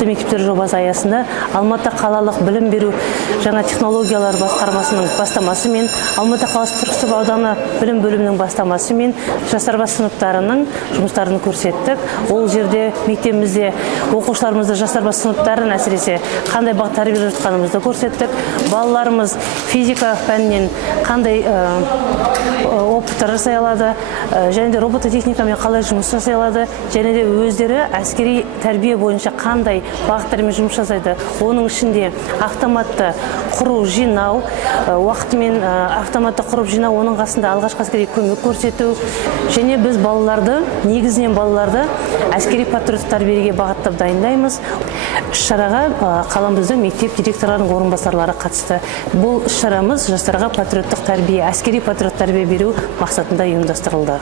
Алматы мектептері жобасы аясында Алматы қалалық білім беру жаңа технологиялар басқармасының бастамасымен, Алматы қаласы Түрксіб ауданы білім бөлімінің бастамасымен жастар бас сыныптарының жұмыстарын көрсеттік. Ол жерде мектебімізде оқушыларымызды жастар бас сыныптарын әсіресе қандай бағыт тәрбиелеп жатқанымызды көрсеттік. Балаларымыз физика пәнінен қандай опыттар жасай алады, және де робототехникамен қалай жұмыс жасай алады, және де өздері әскери тәрбие бойынша қандай бағыттармен жұмыс жасайды. Оның ішінде автоматты құру, жинау, уақытымен автоматты құрып жинау, оның қасында алғашқы әскери көмек көрсету, және біз негізінен балаларды әскери патриоттық тәрбиеге бағыттап дайындаймыз. Іс-шараға қаламыздың мектеп директорларының орынбасарлары қатысты. Бұл іс-шарамыз жастарға патриоттық тәрбие, әскери патриоттық тәрбие беру мақсатында ұйымдастырылды.